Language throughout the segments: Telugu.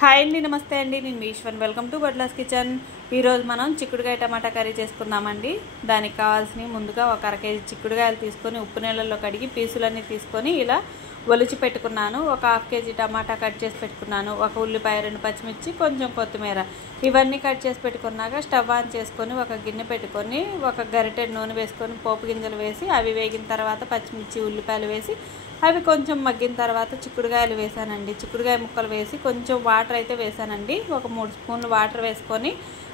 హాయ్ అండి, నమస్తే అండి. నేను మీ Eshwar. Welcome to Badlas kitchen. ఈరోజు మనం చిక్కుడుకాయ టమాటా కర్రీ చేసుకుందామండి. దానికి కావాల్సినవి ముందుగా ఒక అర కేజీ చిక్కుడుకాయలు తీసుకొని ఉప్పు నీళ్ళల్లో కడిగి పీసులన్నీ తీసుకొని ఇలా ఒలిచి పెట్టుకున్నాను. ఒక హాఫ్ కేజీ టమాటా కట్ చేసి పెట్టుకున్నాను. ఒక ఉల్లిపాయ, 2 పచ్చిమిర్చి, కొంచెం కొత్తిమీర ఇవన్నీ కట్ చేసి పెట్టుకున్నాక స్టవ్ ఆన్ చేసుకొని ఒక గిన్నె పెట్టుకొని ఒక గరిటెడు నూనె వేసుకొని పోపు గింజలు వేసి అవి వేగిన తర్వాత పచ్చిమిర్చి, ఉల్లిపాయలు వేసి అవి కొంచెం మగ్గిన తర్వాత చిక్కుడుకాయలు వేసానండి. చిక్కుడుకాయ ముక్కలు వేసి కొంచెం వాటర్ అయితే వేసానండి. ఒక 3 స్పూన్లు వాటర్ వేసుకొని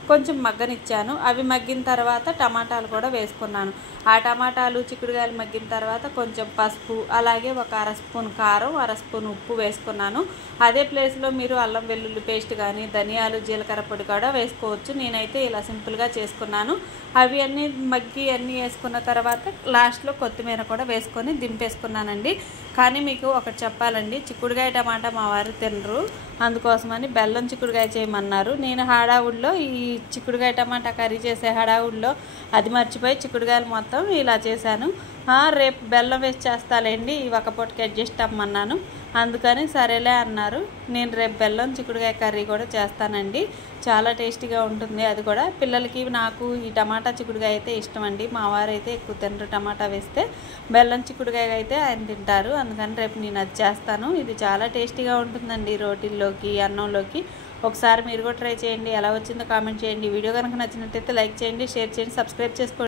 కొంచెం మగ్గనిచ్చాను. అవి మగ్గిన తర్వాత టమాటాలు కూడా వేసుకున్నాను. ఆ టమాటాలు చిక్కుడుకాయలు మగ్గిన తర్వాత కొంచెం పసుపు, అలాగే ఒక అర స్పూన్ కారం, అర స్పూన్ ఉప్పు వేసుకున్నాను. అదే ప్లేస్లో మీరు అల్లం వెల్లుల్లి పేస్ట్ కానీ ధనియాలు, జీలకర్ర పొడి కూడా వేసుకోవచ్చు. నేనైతే ఇలా సింపుల్గా చేసుకున్నాను. అవి అన్నీ మగ్గి అన్నీ వేసుకున్న తర్వాత లాస్ట్లో కొత్తిమీర కూడా వేసుకొని దింపేసుకున్నానండి. కానీ మీకు ఒకటి చెప్పాలండి, చిక్కుడుకాయ టమాటా మా వారు తినరు, అందుకోసమని బెల్లం చిక్కుడుకాయ చేయమన్నారు. నేను హడావుడిలో ఈ చిక్కుడుకాయ టమాటా కర్రీ చేసే హడావుడిలో అది మర్చిపోయి చిక్కుడుకాయలు మొత్తం ఇలా చేశాను. రేపు బెల్లం వేసి చేస్తాలేండి, ఈ ఒక పూటకి అడ్జస్ట్ అమ్మన్నాను. అందుకని సరేలే అన్నారు. నేను రేపు బెల్లం చిక్కుడుకాయ కర్రీ కూడా చేస్తానండి. చాలా టేస్టీగా ఉంటుంది. అది కూడా పిల్లలకి, నాకు ఈ టమాటా చిక్కుడుకాయ అయితే ఇష్టం అండి. మా వారు అయితే ఎక్కువ తినరు టమాటా వేస్తే. బెల్లం చిక్కుడుకాయ అయితే ఆయన తింటారు. అందుకని రేపు నేను అది చేస్తాను. ఇది చాలా టేస్టీగా ఉంటుందండి రోటీల్లోకి, అన్నంలోకి. ఒకసారి మీరు కూడా ట్రై చేయండి. ఎలా వచ్చిందో కామెంట్ చేయండి. వీడియో కనుక నచ్చినట్టయితే లైక్ చేయండి, షేర్ చేయండి, సబ్స్క్రైబ్ చేసుకోండి.